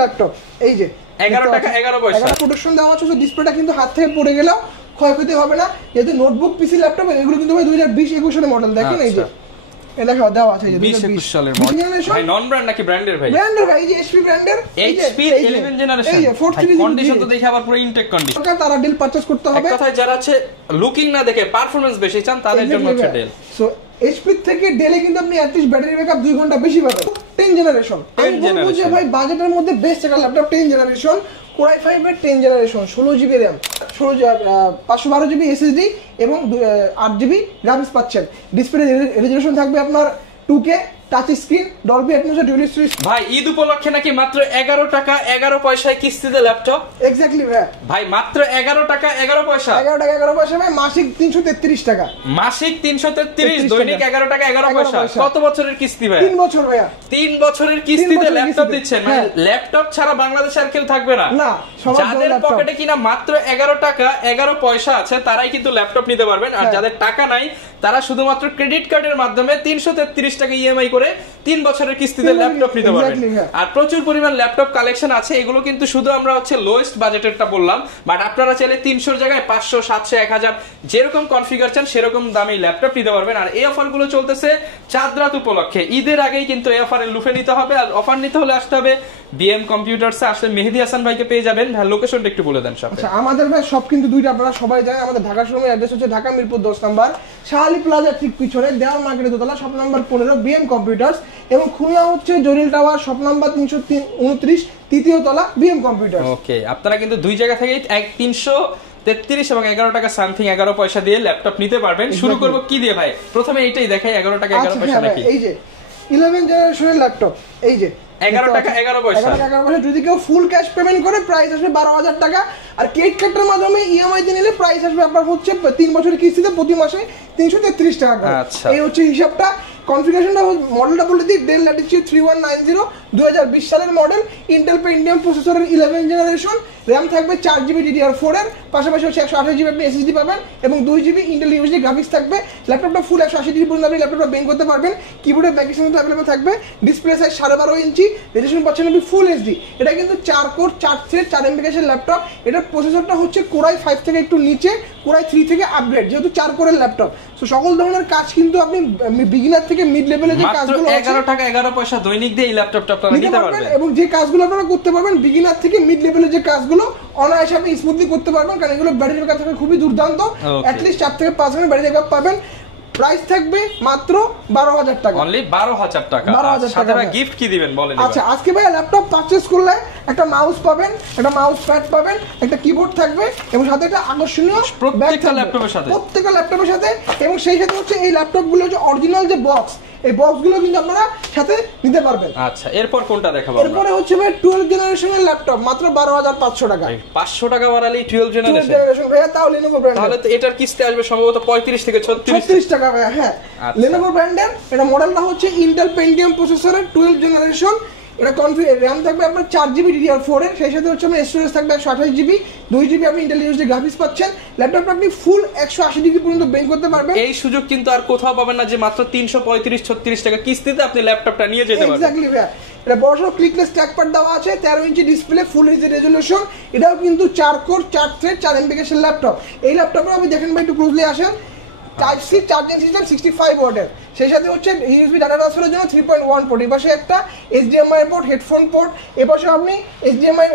Laptop এই যে 11 টাকা 11 পয়সা প্রোটেকশন দেওয়া আছে, ডিসপ্লেটা কিন্তু হাত থেকে পড়ে গেলেও ক্ষয়ক্ষতি হবে না। যেহেতু নোটবুক পিসি ল্যাপটপ এগুলো কিন্তু ভাই 2020-21 সালের মডেল, দেখেন এই যে দেখা দেওয়া আছে যে 20-21 সালের মডেল। ভাই নন ব্র্যান্ড নাকি ব্র্যান্ডের ভাই? ব্র্যান্ডের ভাই, এই যে এইচপি ব্র্যান্ডের, এইচপি 11 জেনারেশন, এই যে 4 সিরিজ কন্ডিশন তো দেখে আবার পুরো ইনটেক কন্ডিশন। তারা ডিল পারচেজ করতে হবে। এক কথায় যারা আছে লুকিং না দেখে পারফরম্যান্স বেশি চান তাদের জন্য হচ্ছে ডেল। সো এইচপি থেকে ডেলে কিন্তু আপনি অ্যাটলিস্ট ব্যাটারি ব্যাকআপ 2 ঘন্টা বেশি পাবেন। 10 জেনারেশন, আমি বলবো যে ভাই বাজেটের মধ্যে বেস্ট একটা ল্যাপটপ 10 জেনারেশন, Core i5 এর 10 generation, 16 GB RAM, 512 GB SSD এবং 8 জিবি গ্রাফিক্স পাচ্ছেন। ডিসপ্লে রেজোলিউশন থাকবে আপনার 2K, touch screen, Dolby atoms dual storage. ভাই ঈদ উপলক্ষে নাকি মাত্র 11 টাকা 11 পয়সায় কিস্তিতে ল্যাপটপ? এক্স্যাক্টলি ভাই, ভাই মাত্র 11 টাকা 11 পয়সা। 11 টাকা 11 পয়সা ভাই, মাসিক 333 টাকা। মাসিক 333, দৈনিক 11 টাকা 11 পয়সা। কত বছরের কিস্তি ভাই? 3 বছর ভাইয়া। 3 বছরের কিস্তিতে ল্যাপটপ দিচ্ছেন, মানে ল্যাপটপ ছাড়া বাংলাদেশে আর কেউ থাকবে না। না, যাদের পকেটে কিনা মাত্র 11 টাকা 11 পয়সা আছে তারাই কিন্তু ল্যাপটপ নিতে পারবেন। আর যাদের টাকা নাই তারা শুধুমাত্র ক্রেডিট কার্ডের মাধ্যমে 333 টাকা ইএমআই করে 3 বছরের কিস্তিতে ল্যাপটপ নিতে পারবেন। আর প্রচুর পরিমাণ ল্যাপটপ কালেকশন আছে, এগুলো কিন্তু শুধু আমরা হচ্ছে লোয়েস্ট বাজেটেরটা বললাম, বাট আপনারা চাইলে 300 এর জায়গায় 500, 700, 1000 যেরকম কনফিগার চান সেরকম দামে ল্যাপটপ নিতে পারবেন। আর এই অফারগুলো চলতেছে চাঁদ রাত উপলক্ষে, ঈদের আগেই কিন্তু এই অফারে লুফে নিতে হবে। আর অফার নিতে হলে আসতে হবে বিএম কম্পিউটারসে, আসলে মেহেদী হাসান ভাইকে পেয়ে যাবেন। ভাই লোকেশনটা একটু বলে দেন সব। আচ্ছা, আমাদের ভাই সব কিন্তু দুইটা, আপনারা সবাই জানেন। আমাদের ঢাকা শোরুমের অ্যাড্রেস হচ্ছে ঢাকা মিরপুর 10 নম্বর, শাহালি প্লাজা ঠিক পিছনে দেওয়াল মার্কেটের দোতলা, শপ নাম্বার 15 বিএম কম্পিউটারস। এবং খুলনা হচ্ছে জরিল টাওয়ার, শপ নাম্বার 329 তৃতীয় তলা বিএম কম্পিউটারস। ওকে, আপনারা কিন্তু দুই জায়গা থেকে 333 এবং 11 টাকা সামথিং 11 পয়সা দিয়ে ল্যাপটপ নিতে পারবেন। শুরু করব কি দিয়ে ভাই? প্রথমে এইটাই দেখাই, 11 টাকা 11 পয়সা নাকি? এই যে 11 জেনারেশনের ল্যাপটপ, এই যে 11 টাকা 11 পয়সা। 11 টাকা 11 পয়সা। যদি কেউ ফুল ক্যাশ পেমেন্ট করে প্রাইস আসবে 12,000 টাকা। আর ক্রেডিট কার্ডের মাধ্যমে ইএমআই তে নিলে প্রাইস আসবে আপনার হচ্ছে 3 বছরের কিস্তিতে প্রতি মাসে 333 টাকা। আচ্ছা, এই হচ্ছে হিসাবটা। কনফিগারেশনটা মডেলটা বলে দিই, ডেল ল্যাটিটিউড 3190 2020 সালের মডেল, ইন্টেল পেন্টিয়াম প্রসেসরের 11 জেনারেশন, র্যাম থাকবে 4 জিবি DDR4 এর, পাশাপাশি হচ্ছে 128 জিবি আপনি এসএসডি পাবেন এবং 2 জিবি ইন্টেল ইউএসডি গ্রাফিক্স থাকবে। ল্যাপটপটা ফুল 180 ডিগ্রি পর্যন্ত আপনি ল্যাপটপটা বেন্ড করতে পারবেন। কিবোর্ডের ব্যাকের সাথে अवेलेबल থাকবে। ডিসপ্লে সাইজ 12.5 ইঞ্চি, রেজোলিউশন পাচ্ছেন আপনি ফুল এইচডি। এটা কিন্তু 4 কোর 4 থ্রেড 4 এমবি ক্যাশের ল্যাপটপ। এটার প্রসেসরটা হচ্ছে Core i5 থেকে একটু নিচে, Core i3 থেকে আপগ্রেড, যেহেতু 4 কোরের ল্যাপটপ। সো সকল ধরনের কাজ কিন্তু আপনি বিগিনার থেকে মিড লেভেলের যে কাজগুলো 11 টাকা 11 পয়সা দৈনিক দিয়ে এই ল্যাপটপটা আপনারা নিতে পারবেন। এবং যে কাজগুলো আপনারা করতে পারবেন বিগিনার থেকে মিড লেভেলের যে কাজগুলো অনায়াসে আপনি স্মুথলি করতে পারবেন, কারণ এগুলো ব্যাটারি ব্যাকআপ থাকবে খুবই দুর্দান্ত। অ্যাট লিস্ট 4 থেকে 5 ঘন্টা ব্যাটারি ব্যাকআপ পাবেন। প্রাইস থাকবে মাত্র 12,000 টাকা, অনলি 12,000 টাকা। সাথে ভাই গিফট কি দিবেন বলেন? আচ্ছা, আজকে ভাই ল্যাপটপ পারচেজ করলে একটা মাউস পাবেন, একটা মাউস প্যাড পাবেন, একটা কিবোর্ড থাকবে এবং সাথে একটা আকর্ষণীয় প্রত্যেকটা ল্যাপটপের সাথে এবং সেই সাথে হচ্ছে এই ল্যাপটপগুলো যে অরিজিনাল যে বক্স, এই বক্সগুলো কিন্তু আপনারা সাথে নিতে পারবেন। আচ্ছা, এরপর কোনটা দেখাবো? এরপরে হচ্ছে ভাই 12 জেনারেশনের ল্যাপটপ, মাত্র 12,500 টাকা। 500 টাকা বাড়ালেই 12 জেনারেশন ভাইয়া, তাও Lenovo ব্র্যান্ড। তাহলে তো এটার কিস্তি আসবে সম্ভবত 35 থেকে 36 টাকা ভাইয়া। হ্যাঁ, Lenovo ব্র্যান্ডের। এটা মডেলটা হচ্ছে ইন্টেল পেন্টিয়াম প্রসেসরের 12 জেনারেশন। এটা র্যাম থাকবে আপনার 4 জিবি DDR4 এর, সেই সাথে হচ্ছে আপনার স্টোরেজ থাকবে 128 জিবি, 2 জিবি আপনি ইন্টেল ইউএসডি গ্রাফিক্স পাচ্ছেন। ল্যাপটপটা আপনি ফুল 180 ডিগ্রি পর্যন্ত বেন্ড করতে পারবেন। এই সুযোগ কিন্তু আর কোথাও পাবেন না যে মাত্র 335-36 টাকা কিস্তিতে আপনি ল্যাপটপটা নিয়ে যেতে পারবেন। এক্স্যাক্টলি ভাই, এটা বড়সড় ক্লিকলেস ট্র্যাকপ্যাড দেওয়া আছে, 13 inch display, full HD resolution. এটাও কিন্তু 4 কোর 4 থ্রেড 4 এমবি ক্যাশের ল্যাপটপ। এই ল্যাপটপে আপনি দেখেন ভাই, একটু ক্লোজলি আসেন, টাইপ সি চার্জিং সিস্টেম 65 ওয়াটের, সেই সাথে হচ্ছে ইউএসবি ডাটা ট্রান্সফারের জন্য 3.1 পোর্ট, এপাশে একটা HDMI পোর্ট, হেডফোন পোর্ট, এপাশে আপনি HDMI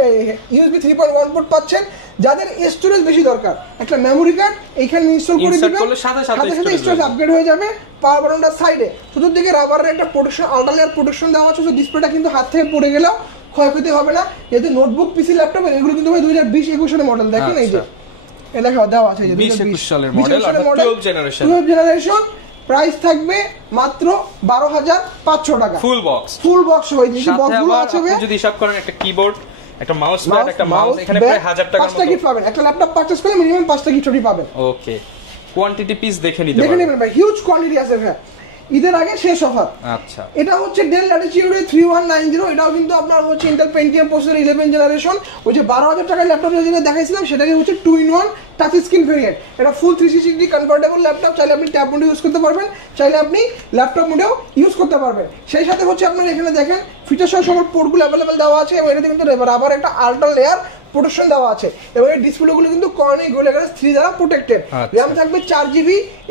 USB 3.1 পোর্ট পাচ্ছেন। যাদের স্টোরেজ বেশি দরকার, একটা মেমোরি কার্ড এইখানে ইনস্টল করে দিবেন, সাথে সাথে স্টোরেজ আপগ্রেড হয়ে যাবে। পাওয়ার বাটনটা সাইডে, চতুর্দিকে রাবারের একটা প্রোটেকশন, আল্ট্রা লেয়ার প্রোটেকশন দেওয়া আছে। ডিসপ্লেটা কিন্তু হাত থেকে পড়ে গেলেও ক্ষয়ক্ষতি হবে না, যেহেতু নোটবুক পিসি ল্যাপটপ এগুলো কিন্তু ভাই 2020-21 সালের মডেল। দেখেন এই যে দেখা দেওয়া আছে যে 2021 সালের মডেল, 12 জেনারেশন। প্রাইস থাকবে মাত্র 12,500 টাকা। ফুল বক্স হয়ে যাবে। বক্সগুলো আছে যদি হিসাব করেন, একটা কিবোর্ড, একটা মাউস প্যাড, একটা মাউস, এখানে প্রায় 1000 টাকার মতো 5টা গিফট পাবেন। একটা ল্যাপটপ পারচেজ করলে মিনিমাম 5টা গিফট পাবেন। ওকে, কোয়ান্টিটি পিস দেখে নিতে পারবেন ভাই, হিউজ কোয়ান্টিটি আছে ভাই। ঈদের আগে শেষ অফার। আচ্ছা, এটা হচ্ছে ডেল ল্যাটিটিউড 3190, এটাও কিন্তু আপনার হচ্ছে ইন্টেল পেন্টিয়াম প্রসেসর 11 জেনারেশন। ওই যে 12,000 টাকার ল্যাপটপ যেটা দেখাইছিলাম সেটাকে হচ্ছে 2-in-1 টাচ স্ক্রিন ভেরিয়েন্ট। এটা ফুল 360 ডিগ্রি কনভার্টেবল ল্যাপটপ, চাইলে আপনি ট্যাব মোডে ইউজ করতে পারবেন, চাইলে আপনি ল্যাপটপ মোডেও ইউজ করতে পারবেন। সেই সাথে হচ্ছে আপনার এখানে দেখেন ফিচার সহ সকল পোর্টগুলো অ্যাভেলেবেল দেওয়া আছে এবং এটাতে কিন্তু রাবার একটা আল্ট্রা লেয়ার প্রোটেকশন দেওয়া আছে এবং এই ডিসপ্লেগুলো কিন্তু কর্নিং গোলাকার 3 দ্বারা প্রোটেক্টেড। র্যাম থাকবে 4GB,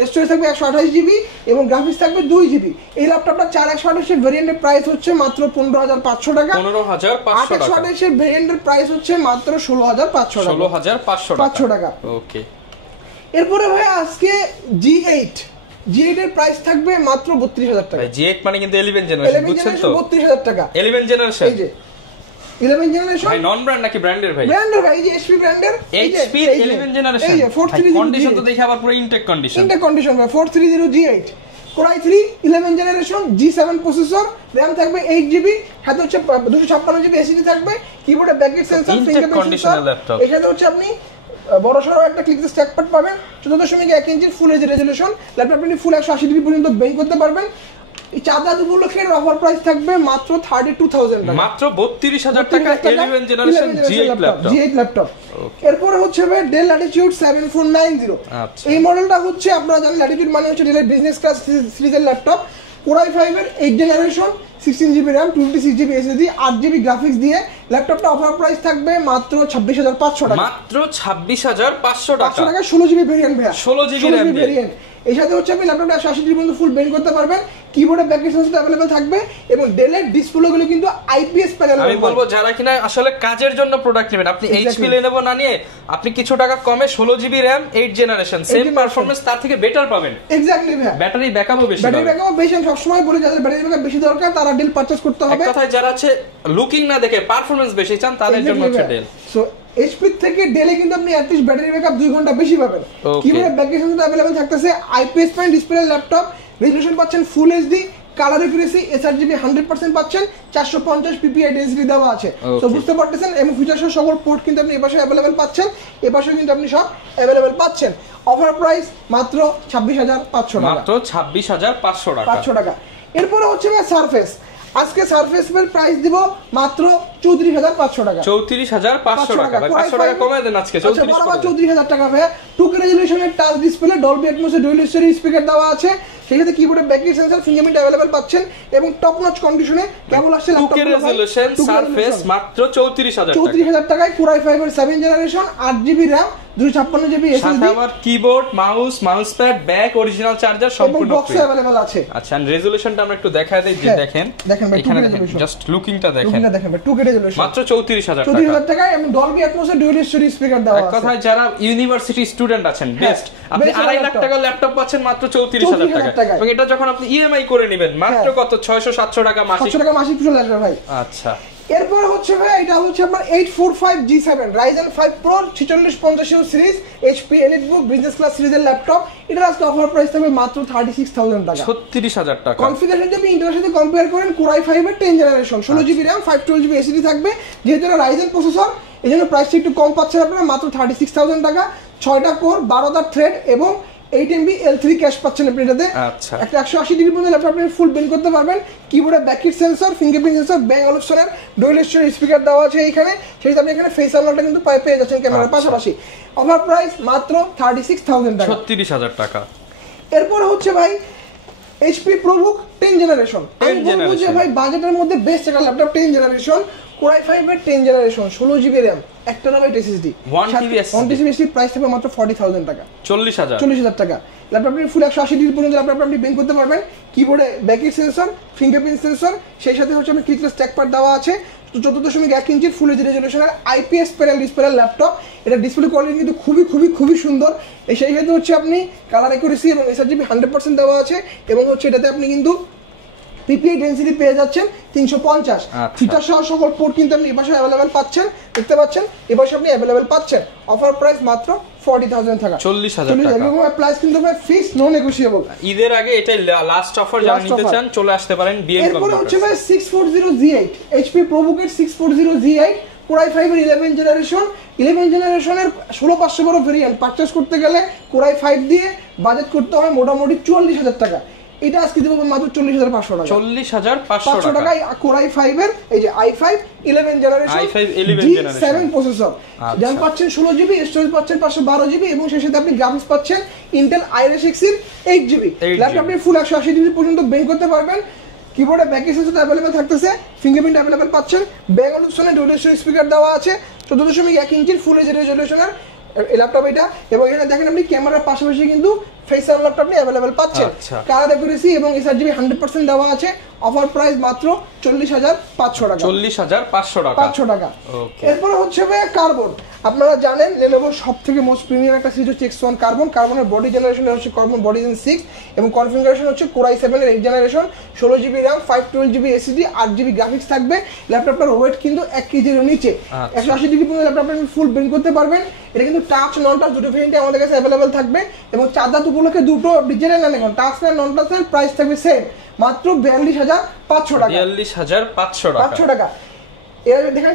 স্টোরেজ থাকবে 128GB এবং গ্রাফিক্স থাকবে 2GB। এই ল্যাপটপটা 4128 এর ভেরিয়েন্টের প্রাইস হচ্ছে মাত্র 15,500 টাকা। 15,500 এর ভেরিয়েন্টের প্রাইস হচ্ছে মাত্র 16,500 টাকা। ওকে, এরপরে ভাই আজকে G8 এর প্রাইস থাকবে মাত্র 32,000 টাকা। G8 মানে কিন্তু 11 জেনারেশন, বুঝছেন তো? 32,000 টাকা 11 জেনারেশন। এই যে 11 জেনারেশন ভাই নন ব্র্যান্ড নাকি ব্র্যান্ডের? ভাই ব্র্যান্ডের ভাই, এই যে HP ব্র্যান্ডের HP 11 জেনারেশন। এই যে 430 কন্ডিশন তো দেখে আবার পুরো ইনটেক কন্ডিশন ভাই। 430 G8 Core i3 11 generation G7 processor, RAM থাকবে 8GB, হাতে হচ্ছে 256GB SSD থাকবে, কিবোর্ডে ব্যাকলাইট সেন্সর, ফিঙ্গারপ্রিন্ট সেন্সর। এখানে হচ্ছে আপনি বড়সড় একটা ক্লিক স্ট্যাক প্যাড পাবেন, 14.1 ইঞ্চির ফুল এইচ রেজোলিউশন ল্যাপটপ, আপনি ফুল 180 ডিগ্রি পর্যন্ত বেঞ্চ করতে পারবেন। এই চার্জার উপলক্ষে অফার প্রাইস থাকবে মাত্র 32,000 টাকা, মাত্র 32,000 টাকা 11 জেনারেশন G8 ল্যাপটপ। এরপর হচ্ছে ভাই ডেল ল্যাটিটিউড 7490। এই মডেলটা হচ্ছে আপনারা জানেন ল্যাটিটিউড মানে হচ্ছে ডেলের বিজনেস ক্লাস সিরিজের ল্যাপটপ। Core i5 এর 8 generation, 16GB RAM, 256GB SSD, 8GB graphics দিয়ে ল্যাপটপটা অফার প্রাইস থাকবে মাত্র 26,500 টাকা। মাত্র 26,500 টাকা। 16GB ভেরিয়েন্ট ভাই, 16GB RAM ভেরিয়েন্ট। এই সাথে হচ্ছে আপনি ল্যাপটপটা 180 ডিগ্রি পর্যন্ত ফুল বেন্ড করতে পারবেন, কিবোর্ডে ব্যাকলাইট সেন্সর अवेलेबल থাকবে এবং ডেলের ডিসপ্লেগুলো কিন্তু IPS প্যানেল। আমি বলবো যারা কিনা আসলে কাজের জন্য প্রোডাক্ট নেবেন, আপনি HP Lenovo না নিয়ে আপনি কিছু টাকা কমে 16GB RAM 8 generation same performance তার থেকে বেটার পাবেন। এক্স্যাক্টলি ভাই, ব্যাটারি ব্যাকআপও বেশি। ব্যাটারি ব্যাকআপ বেশি, আমি সবসময় বলি যাদের ব্যাটারি ব্যাকআপ বেশি দরকার তারা ডেল পারচেজ করতে হবে। এক কথায় যারা আছে লুকিং না দেখে পারফরম্যান্স বেশি চান তাদের জন্য হচ্ছে ডেল। সো HP থেকে ডেলে কিন্তু আপনি অ্যাটলিস্ট ব্যাটারি ব্যাকআপ 2 ঘন্টা বেশি পাবেন। কিবোর্ডে ব্যাকলাইট সেন্সর अवेलेबल থাকতেছে, IPS panel display laptop, resolution পাচ্ছেন full HD, colour accuracy sRGB 100% পাচ্ছেন, 450 ppi ডেনসিটি দেওয়া আছে। তো বুঝতে পারতেছেন এবং ফিচারসহ সকল পোর্ট কিন্তু আপনি এপাশে अवेलेबल পাচ্ছেন, এপাশে কিন্তু আপনি সব अवेलेबल পাচ্ছেন। অফার প্রাইস মাত্র 26,500 টাকা, মাত্র 26,500 টাকা। এরপর হচ্ছে সারফেস। আজকে সারফেসের প্রাইস দিব মাত্র 34,500 টাকা। 34,500 টাকা ভাই, 500 টাকা কমায় দেন আজকে। 34,000 টাকা ভাই। 2K রেজোলিউশনের টাচ ডিসপ্লে, ডলবি অ্যাটমস এর ডুয়াল স্টোরেজ স্পিকার দেওয়া আছে, সেই সাথে কিবোর্ডে ব্যাকলাইট সেন্সর, ফিঙ্গারপ্রিন্ট अवेलेबल পাচ্ছেন এবং টপ নচ কন্ডিশনে কেবল আসছে ল্যাপটপ। 2K রেজোলিউশন সারফেস মাত্র 34,000 টাকায়। Core i5 এর 7 generation, 8GB RAM, 256GB SSD, আবার keyboard, mouse pad, back, original charger সম্পূর্ণ বক্সে अवेलेबल আছে। আচ্ছা, রেজোলিউশনটা আমরা একটু দেখায় দেই। যে দেখেন এখানে দেখেন, জাস্ট লুকিংটা দেখেন, 2K রেজোলিউশন মাত্র 34,000 টাকা। 34,000 টাকায় এবং ডলবি অ্যাটমস এর ডুয়াল স্টোরেজ স্পিকার দেওয়া আছে। এক কথায় যারা ইউনিভার্সিটি স্টুডেন্ট আছেন বেস্ট, আপনি 2.5 লাখ টাকার ল্যাপটপ পাচ্ছেন মাত্র 34,000 টাকা। এবং এটা যখন আপনি ইএমআই করে নেবেন মাত্র কত 600-700 টাকা মাসিক, 700 টাকা মাসিক চলে আসবে ভাই। আচ্ছা, এরপর হচ্ছে ভাই এটা হচ্ছে আপনার 845 G7 Ryzen 5 Pro 4650 series HP EliteBook business class সিরিজের ল্যাপটপ। এটার আজকে অফার প্রাইস থাকবে মাত্র 36,000 টাকা, 36,000 টাকা। কনফিগারেশন যদি ইন্টেলের সাথে কম্পেয়ার করেন, Core i5 এর 10 generation, 16GB RAM, 512GB SSD থাকবে, যেহেতু এটা Ryzen প্রসেসর এজন্য প্রাইসটা একটু কম পাচ্ছেন আপনারা, মাত্র 36,000 টাকা। 6টা কোর, 12টা থ্রেড এবং 8MB L3 ক্যাশ পাচ্ছেন আপনি এটাতে। আচ্ছা, একটা 180 ডিগ্রি পর্যন্ত ল্যাপটপ আপনি ফুল বেন্ড করতে পারবেন, কিবোর্ডে ব্যাকলাইট সেন্সর, ফিঙ্গারপ্রিন্ট সেন্সর, ব্যাং অলপশনের ডুয়াল স্টোরেজ স্পিকার দেওয়া আছে এইখানে, সেই আপনি এখানে ফেস আনলকটা কিন্তু পেয়ে যাচ্ছেন ক্যামেরার পাশাপাশি। অফার প্রাইস মাত্র 36,000 টাকা, 36,000 টাকা। এরপর হচ্ছে ভাই HP ProBook 10 জেনারেশন। আমি বলবো যে ভাই বাজেটের মধ্যে বেস্ট একটা ল্যাপটপ 10 জেনারেশন, Core i5 এর 10 generation, 16GB RAM, 1TB SSD, 1TB SSD, price থাকবে মাত্র 40,000 টাকা, 40,000 টাকা। ল্যাপটপ আপনি ফুল 180 ডিগ্রি পর্যন্ত ল্যাপটপ আপনি বেন্ড করতে পারবেন, কিবোর্ডে ব্যাকলাইট সেন্সর, ফিঙ্গারপ্রিন্ট সেন্সর, সেই সাথে হচ্ছে আপনি ক্লিকলেস স্ট্যাক প্যাড দেওয়া আছে। 14.1 ইঞ্চির ফুল এইচডি রেজোলিউশনের IPS প্যানেল ডিসপ্লে ল্যাপটপ। এটা ডিসপ্লে কোয়ালিটি কিন্তু খুবই সুন্দর। সেই সাথে হচ্ছে আপনি কালার একুরেসি এবং sRGB 100% দেওয়া আছে এবং হচ্ছে এটাতে আপনি কিন্তু PPI ডেনসিটি পেয়ে যাচ্ছেন 350। ফিচার সহ সকল পোর্ট কিন্তু আপনি এপাশে अवेलेबल পাচ্ছেন, দেখতে পাচ্ছেন এপাশে আপনি अवेलेबल পাচ্ছেন। অফার প্রাইস মাত্র 40,000 টাকা, 40,000 টাকা। এবং প্রাইস কিন্তু ভাই ফিক্স নো নেগোশিয়েবল। ঈদের আগে এটাই লাস্ট অফার, যারা নিতে চান চলে আসতে পারেন বিএম কম্পিউটার। এরপর হচ্ছে ভাই 640 G8 HP ProBook এর 640 G8 Core i5 এর 11 জেনারেশনের 16500 বড় ভেরিয়েন্ট পারচেজ করতে গেলে Core i5 দিয়ে বাজেট করতে হয় মোটামুটি 44,000 টাকা। এটা আজকে দেবো মাত্র 40,500 টাকা। 40,500 টাকায় Core i5 এর এই যে i5 11 generation G7 processor, RAM পাচ্ছেন 16GB, স্টোরেজ পাচ্ছেন 512GB এবং সেই সাথে আপনি গ্রাফিক্স পাচ্ছেন Intel Iris Xe এর 8GB। ল্যাপটপ আপনি ফুল 180 ডিগ্রি পর্যন্ত বেন্ড করতে পারবেন। কিবোর্ডে ব্যাক সেন্সর अवेलेबल থাকতেছে, ফিঙ্গারপ্রিন্ট अवेलेबल পাচ্ছেন, ব্যাক অপশনে ডুয়াল স্পিকার দেওয়া আছে, 14.1 ইঞ্চির ফুল এইচডি রেজোলিউশনের এই ল্যাপটপ এটা। এবং এখানে দেখেন আপনি ক্যামেরার পাশাপাশি কিন্তু ফেস আনলক আপনি अवेलेबल পাচ্ছেন। কালার অ্যাকুরেসি এবং এসআরজিবি 100% দেওয়া আছে। অফার প্রাইস মাত্র 40,500 টাকা। 40,500 টাকা। এরপর হচ্ছে ভাই কার্বন। আপনারা জানেন Lenovo সবথেকে মোস্ট প্রিমিয়াম একটা সিরিজ হচ্ছে X1 কার্বন। কার্বনের বডি জেনারেশন হচ্ছে কার্বন বডি জেন 6 এবং কনফিগারেশন হচ্ছে Core i7 এর 8 generation, 16GB RAM, 512GB SSD, 8GB graphics থাকবে। ল্যাপটপটার ওয়েট কিন্তু 1 কেজির নিচে। 180 ডিগ্রি পর্যন্ত ল্যাপটপটা আপনি ফুল বেন্ড করতে পারবেন। এটা কিন্তু টাচ নন টাচ দুটো ভেরিয়েন্টে আমাদের কাছে अवेलेबल থাকবে এবং চার্জার উপলক্ষে দুটো ডিজিটাল নেন, এখন টাচ না নন টাচ নেন, প্রাইস থাকবে সেম মাত্র 42,500 টাকা। 42,500 টাকা। এর দেখেন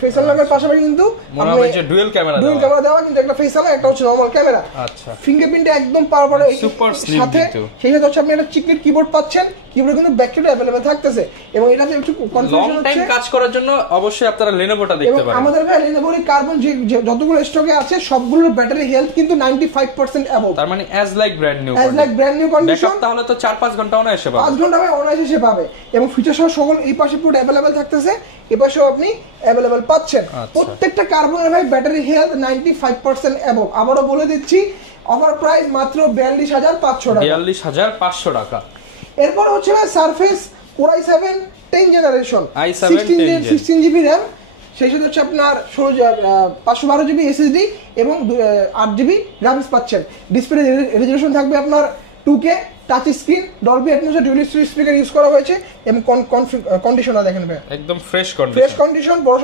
ফেস আনলকের পাশাপাশি কিন্তু মনে হয় যে ডুয়াল ক্যামেরা দেওয়া, কিন্তু একটা ফেস আনলক, একটা হচ্ছে নরমাল ক্যামেরা। আচ্ছা, ফিঙ্গারপ্রিন্ট একদম পাওয়ার সুপার স্লিম সাথে সেই সাথে হচ্ছে আপনি একটা চিকলেট কিবোর্ড পাচ্ছেন। কিবোর্ডে কিন্তু ব্যাকটেরিয়া अवेलेबल থাকতেছে এবং এটাতে একটু কনফিগারেশন লং টাইম কাজ করার জন্য অবশ্যই আপনারা Lenovoটা দেখতে পারেন। আমাদের ভাই Lenovo কার্বন যে যতগুলো স্টকে আছে সবগুলোর ব্যাটারি হেলথ কিন্তু 95% অ্যাবভ। তার মানে as like brand new condition. তাহলে তো 4-5 ঘন্টা অনায়াসে পাবে। 5 ঘন্টা ভাই অনায়াসে পাবে এবং ফিচার সহ সকল এই পাশে পুরো अवेलेबल থাকতেছে, এই পাশেও আপনি अवेलेबल পাচ্ছেন। প্রত্যেকটা কার্বনের ভাই ব্যাটারি হেলথ 95% অ্যাবভ। আবারও বলে দিচ্ছি অফার প্রাইস মাত্র 42,500 টাকা। 42,500 টাকা। এরপর হচ্ছে surface Core i7 10 generation, 16GB RAM, সেই সাথে হচ্ছে আপনার 512GB SSD এবং 8GB গ্রাফিক্স পাচ্ছেন। ডিসপ্লে রেজোলিউশন থাকবে আপনার 2K, touch screen, Dolby atoms dual speaker use করা হয়েছে এবং কন্ডিশনার দেখেন ভাই একদম ফ্রেশ কন্ডিশন। বড়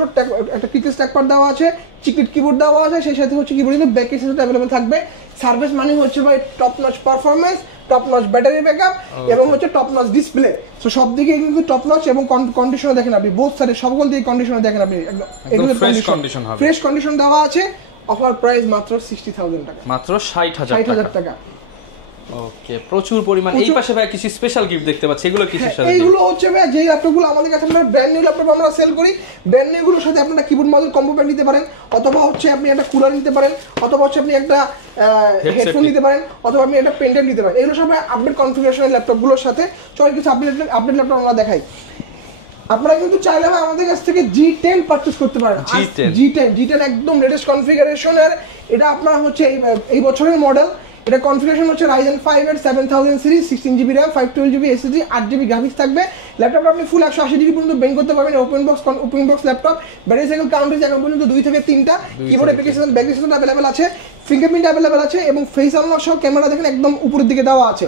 একটা কিবোর্ড স্ট্যাক পার্ট দেওয়া আছে, চিকলেট কিবোর্ড দেওয়া আছে, সেই সাথে হচ্ছে কিবোর্ডে কিন্তু ব্যাক সেন্সর अवेलेबल থাকবে। সার্ভিস মানে হচ্ছে ভাই top notch performance, top notch battery backup এবং হচ্ছে টপ নচ ডিসপ্লে। সো সব দিকে কিন্তু টপ নচ এবং কন্ডিশনার দেখেন আপনি, বোথ সাইডে সকল দিকে কন্ডিশনার দেখেন আপনি, একদম ফ্রেশ কন্ডিশন দেওয়া আছে। অফার প্রাইস মাত্র 60,000 টাকা, মাত্র 60,000 টাকা। ওকে, প্রচুর পরিমাণ। এই পাশে ভাই কিছু স্পেশাল গিফট দেখতে পাচ্ছি, এগুলো কিসের সাথে? এইগুলো হচ্ছে ভাই যে ল্যাপটপগুলো আমাদের কাছে আমরা ব্র্যান্ড নিউ ল্যাপটপ আমরা সেল করি, ব্র্যান্ড নিউ গুলোর সাথে আপনারা কিবোর্ড মাউস কম্বো প্যাড নিতে পারেন, অথবা হচ্ছে আপনি একটা কুলার নিতে পারেন, অথবা হচ্ছে আপনি একটা হেডফোন নিতে পারেন, অথবা আপনি একটা পেন ড্রাইভ নিতে পারেন। এগুলো সব আপডেট কনফিগারেশনের ল্যাপটপগুলোর সাথে। চল কিছু আপডেট ল্যাপটপ আমরা দেখাই। আপনারা কিন্তু চাইলে আমাদের কাছ থেকে G10 পারচেজ করতে পারেন। G10 একদম লেটেস্ট কনফিগারেশনের। এটা আপনার হচ্ছে এই বছরের মডেল। এটা কনফিগারেশন হচ্ছে Ryzen 5 এর 7000 series, 16GB RAM, 512GB SSD, 8GB graphics থাকবে। ল্যাপটপটা আপনি ফুল 180 ডিগ্রি পর্যন্ত বেন্ড করতে পারবেন। Open box laptop. Battery cycle count হচ্ছে এখন পর্যন্ত 2 থেকে 3টা। কিবোর্ডে ব্যাক সেন্সর अवेलेबल আছে, ফিঙ্গারপ্রিন্ট अवेलेबल আছে এবং ফেস আনলক সহ ক্যামেরা দেখেন একদম উপরের দিকে দেওয়া আছে।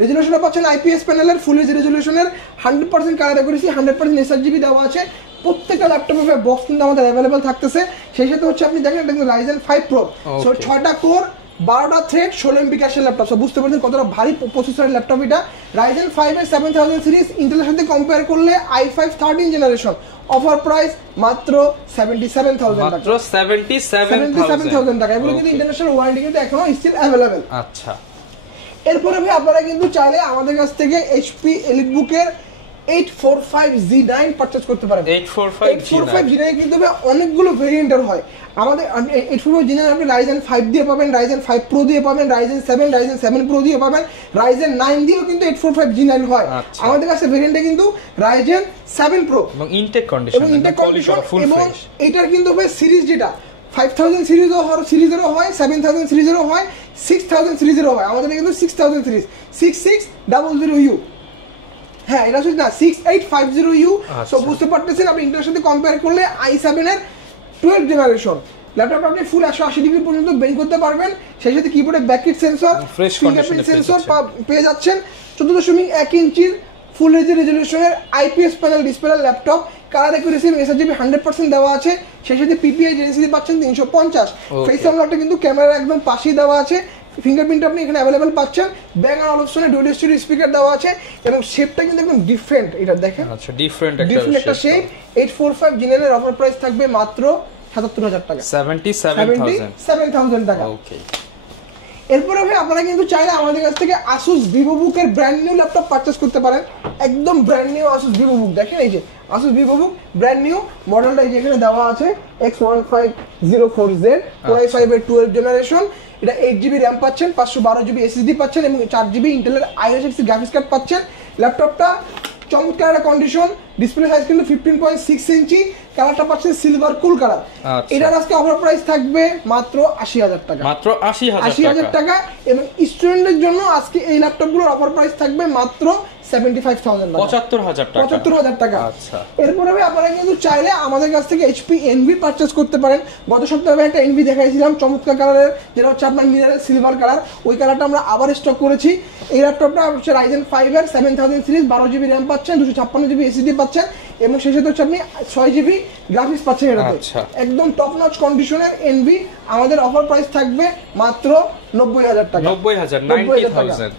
রেজোলিউশনটা পাচ্ছেন IPS প্যানেলের ফুল এইচডি রেজোলিউশনের, 100% কালার অ্যাকুরেসি, 100% এসআরজিবি দেওয়া আছে। প্রত্যেকটা ল্যাপটপের বক্স কিন্তু আমাদের अवेलेबल থাকতেছে। সেই সাথে হচ্ছে আপনি দেখেন এটা কিন্তু Ryzen 5 Pro, সো 6টা কোর, 12টা থ্রেড, 16 MB ক্যাশের ল্যাপটপ। সো বুঝতে পারছেন কতটা ভারী প্রসেসরের ল্যাপটপ এটা। Ryzen 5 এর 7000 সিরিজ, ইন্টেলের সাথে কম্পেয়ার করলে i5 13 জেনারেশন। অফার প্রাইস মাত্র 77,000 টাকা, মাত্র 77,000 টাকা। এগুলো কিন্তু ইন্টারন্যাশনাল ওয়ারেন্টি কিন্তু এখনো স্টিল अवेलेबल। আচ্ছা, এরপরে ভাই আপনারা কিন্তু চাইলে আমাদের কাছ থেকে HP EliteBook-এর 845G9 পারচেজ করতে পারেন। 845G9 কিন্তু অনেকগুলো ভেরিয়েন্টের হয়। আমাদের 845G9 আপনি Ryzen 5 দিয়ে পাবেন, Ryzen 5 Pro দিয়ে পাবেন, Ryzen 7 Pro দিয়ে পাবেন, Ryzen 9 দিয়েও কিন্তু 845G9 হয়। আমাদের কাছে ভেরিয়েন্টে কিন্তু Ryzen 7 Pro এবং ইনটেক কন্ডিশন এবং এটার কিন্তু ভাই সিরিজ যেটা 5000 সিরিজেরও হয়, 7000 সিরিজেরও হয়, 6000 সিরিজেরও হয়। আমাদের কিন্তু 6000 সিরিজ 6600U। হ্যাঁ, এটা শুধু না 6850U। সো বুঝতে পারতেছেন আপনি ইন্টারের সাথে কম্পেয়ার করলে i7 এর 12 জেনারেশন ল্যাপটপ আপনি ফুল 180 ডিগ্রি পর্যন্ত বেন্ড করতে পারবেন। সেই সাথে কিবোর্ডে ব্যাকলিট সেন্সর, ফিঙ্গারপ্রিন্ট সেন্সর পেয়ে যাচ্ছেন। 14.1 ইঞ্চির ফুল এইচডি রেজোলিউশনের IPS panel display laptop. Colour accuracy এবং এসআরজিবি 100% দেওয়া আছে। সেই সাথে PPI ডেনসিটি পাচ্ছেন 350। ফেস আনলকটা কিন্তু ক্যামেরার একদম পাশেই দেওয়া আছে। ফিঙ্গারপ্রিন্ট আপনি এখানে अवेलेबल পাচ্ছেন। ব্যাক আনলক অপশনে ডুয়াল স্পিকার দেওয়া আছে এবং শেপটা কিন্তু একদম ডিফারেন্ট। এটা দেখেন, আচ্ছা, ডিফারেন্ট একটা শেপ। 845G9 এর অফার প্রাইস থাকবে মাত্র 77,000 টাকা, 77,000 টাকা। ওকে, এরপরে ভাই আপনারা কিন্তু চাইলে আমাদের কাছ থেকে Asus VivoBook এর ব্র্যান্ড নিউ ল্যাপটপ পারচেজ করতে পারেন। একদম ব্র্যান্ড নিউ Asus VivoBook, দেখেন এই যে Asus VivoBook ব্র্যান্ড নিউ মডেলটা এই যে এখানে দেওয়া আছে X1504Z Core i5 এর 12th জেনারেশন। এটা 8GB RAM পাচ্ছেন, 512GB SSD পাচ্ছেন এবং 4GB ইন্টেলের i5 গ্রাফিক্স কার্ড পাচ্ছেন। ল্যাপটপটা চমৎকার একটা কন্ডিশন, ডিসপ্লে সাইজ কিন্তু 15.6 ইঞ্চি, কালারটা পাচ্ছেন সিলভার কুল কালার। এটার আজকে অফার প্রাইস থাকবে মাত্র 80,000 টাকা, মাত্র 80,000 টাকা। এবং স্টুডেন্টদের জন্য আজকে এই ল্যাপটপগুলোর অফার প্রাইস থাকবে মাত্র 75,000 টাকা, 75,000 টাকা। আচ্ছা, এরপরে আপনারা কিন্তু চাইলে আমাদের কাছ থেকে HP Envy পারচেজ করতে পারেন। গত সপ্তাহে একটা Envy দেখাইছিলাম চমৎকার কালারের, যেটা হচ্ছে আপনার মিনারেল সিলভার কালার, ওই কালারটা আমরা আবার স্টক করেছি। এই ল্যাপটপটা হচ্ছে Ryzen 5 এর 7000 সিরিজ, 12GB RAM পাচ্ছেন, 256GB SSD পাচ্ছেন এবং সেই সাথে হচ্ছে আপনি 6GB গ্রাফিক্স পাচ্ছেন এটাতে। একদম টপ নচ কন্ডিশনের Envy। আমাদের অফার প্রাইস থাকবে মাত্র 90,000 টাকা,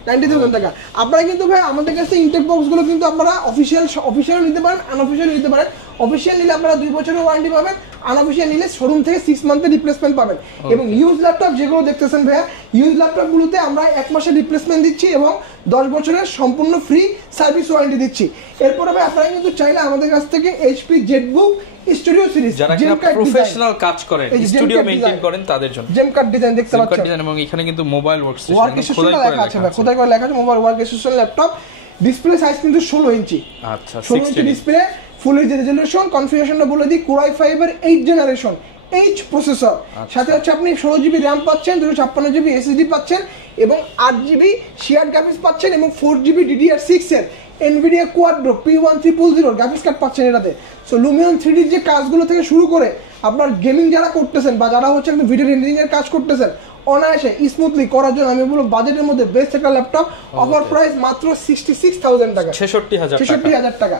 90,000 টাকা। আপনারা কিন্তু ভাই আমাদের কাছে ইনটেক বক্স গুলো কিন্তু আপনারা অফিসিয়াল নিতে পারেন, আনঅফিসিয়াল নিতে পারেন। অফিসিয়াল নিলে আপনারা 2 বছরের ওয়ারেন্টি পাবেন, আনঅফিসিয়াল নিলে শোরুম থেকে 6 মান্থের রিপ্লেসমেন্ট পাবেন। এবং ইউজ ল্যাপটপ যেগুলো দেখতেছেন ভাইয়া, ইউজ ল্যাপটপ গুলোতে আমরা 1 মাসের রিপ্লেসমেন্ট দিচ্ছি এবং 10 বছরের সম্পূর্ণ ফ্রি সার্ভিস ওয়ারেন্টি দিচ্ছি। এরপরে ভাই আপনারা কিন্তু চাইলে আমাদের কাছ থেকে HP ZBook স্টুডিও সিরিজ, যারা কিনা প্রফেশনাল কাজ করেন, স্টুডিও মেইনটেইন করেন তাদের জন্য জেম কাট ডিজাইন দেখতে পাচ্ছেন এবং এখানে কিন্তু মোবাইল ওয়ার্কস্টেশন খোদাই করে লেখা আছে, খোদাই করে লেখা আছে mobile workstation laptop. Display size কিন্তু 16 ইঞ্চি, আচ্ছা 16 inch display, full HD resolution. কনফিগারেশনটা বলে দিই, Core i5 এর 8th জেনারেশন H প্রসেসর, সাথে হচ্ছে আপনি 16GB RAM পাচ্ছেন, 256GB SSD পাচ্ছেন এবং 8GB শেয়ার্ড গ্রাফিক্স পাচ্ছেন এবং 4GB DDR6 এর NVIDIA Quadro P1300 graphics card পাচ্ছেন এটাতে। সো Lumion 3D যে কাজগুলো থেকে শুরু করে আপনার গেমিং যারা করতেছেন বা যারা হচ্ছে ভিডিও রেন্ডারিং এর কাজ করতেছেন, অনায়াসে স্মুথলি করার জন্য আমি বলবো বাজেটের মধ্যে বেস্ট একটা ল্যাপটপ। অফার প্রাইস মাত্র 66,000 টাকা, 66,000 টাকা।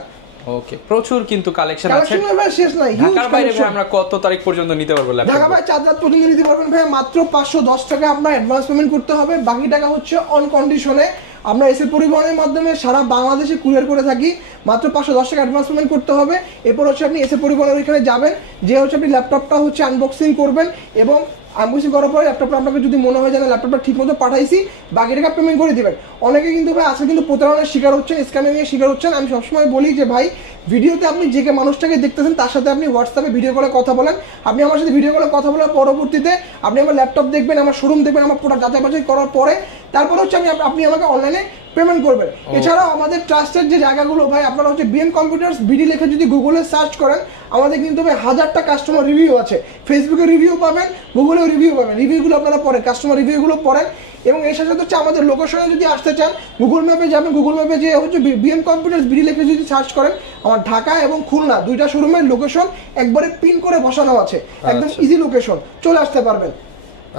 ওকে, প্রচুর কিন্তু কালেকশন আছে, শেষ নাই। ঢাকার বাইরে ভাই আমরা কত তারিখ পর্যন্ত নিতে পারবো ল্যাপটপ? ঢাকা ভাই 4 রাত পর্যন্ত নিতে পারবেন ভাই। মাত্র 510 টাকা আপনার অ্যাডভান্স পেমেন্ট করতে হবে, বাকি টাকা হচ্ছে অন কন্ডিশনে। আমরা এসএ পরিবহনের মাধ্যমে সারা বাংলাদেশে কুরিয়ার করে থাকি। মাত্র 510 টাকা অ্যাডভান্স পেমেন্ট করতে হবে। এরপর হচ্ছে আপনি এসএ পরিবহনের ওইখানে যাবেন, যে হচ্ছে আপনি ল্যাপটপটা হচ্ছে আনবক্সিং করবেন এবং আনবক্সিং করার পরে ল্যাপটপটা আপনাকে যদি মনে হয় যে না ল্যাপটপটা ঠিক মতো পাঠাইছি, বাকি টাকা পেমেন্ট করে দিবেন। অনেকে কিন্তু ভাই আজকে কিন্তু প্রতারণার শিকার হচ্ছেন, স্ক্যামিং এর শিকার হচ্ছেন। আমি সবসময় বলি যে ভাই ভিডিওতে আপনি যে মানুষটাকে দেখতেছেন তার সাথে আপনি হোয়াটসঅ্যাপে ভিডিও কলে কথা বলেন। আপনি আমার সাথে ভিডিও কলে কথা বলার পরবর্তীতে আপনি আমার ল্যাপটপ দেখবেন, আমার শোরুম দেখবেন, আমার প্রোডাক্ট যাচাই বাছাই করার পরে তারপরে হচ্ছে আপনি আমাকে অনলাইনে পেমেন্ট করবেন। এছাড়াও আমাদের ট্রাস্টেড যে জায়গাগুলো ভাই, আপনারা হচ্ছে BM কম্পিউটার্স বিডি লিখে যদি গুগলে সার্চ করেন, আমাদের কিন্তু ভাই 1000টা কাস্টমার রিভিউ আছে। ফেসবুকে রিভিউ পাবেন, গুগলেও রিভিউ পাবেন। রিভিউগুলো আপনারা পড়েন, কাস্টমার রিভিউগুলো পড়েন। এবং এর সাথে হচ্ছে আমাদের লোকেশনে যদি আসতে চান, গুগল ম্যাপে যাবেন, গুগল ম্যাপে যে হচ্ছে BM কম্পিউটার্স বিডি লিখে যদি সার্চ করেন, আমার ঢাকা এবং খুলনা 2টা শোরুমের লোকেশন একবারে পিন করে বসানো আছে, একদম ইজি লোকেশন, চলে আসতে পারবেন।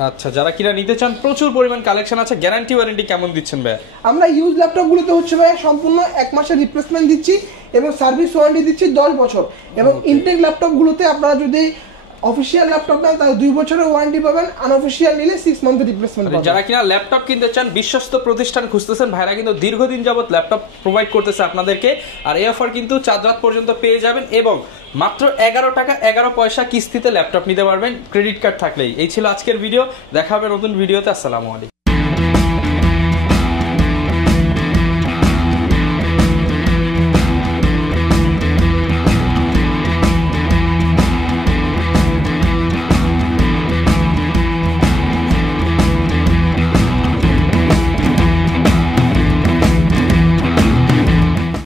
আচ্ছা, যারা কিনা নিতে চান প্রচুর পরিমাণ কালেকশন আছে। গ্যারান্টি ওয়ারেন্টি কেমন দিচ্ছেন ভাই? আমরা ইউজ ল্যাপটপগুলোতে হচ্ছে ভাই সম্পূর্ণ 1 মাসের রিপ্লেসমেন্ট দিচ্ছি এবং সার্ভিস ওয়ারেন্টি দিচ্ছি 10 বছর। এবং ইনটেক ল্যাপটপগুলোতে আপনারা যদি অফিশিয়াল ল্যাপটপ নেন তাহলে 2 বছরের ওয়ারেন্টি পাবেন, আনঅফিশিয়াল নিলে 6 মান্থের রিপ্লেসমেন্ট পাবেন। যারা কিনা ল্যাপটপ কিনতে চান, বিশ্বস্ত প্রতিষ্ঠান খুঁজতেছেন, ভাইরা কিন্তু দীর্ঘদিন যাবত ল্যাপটপ প্রোভাইড করতেছে আপনাদেরকে। আর এই অফার কিন্তু 4 রাত পর্যন্ত পেয়ে যাবেন এবং মাত্র 11 টাকা 11 পয়সা কিস্তিতে ল্যাপটপ নিতে পারবেন ক্রেডিট কার্ড থাকলেই। এই ছিল আজকের ভিডিও, দেখা হবে নতুন ভিডিওতে। আসসালামু আলাইকুম।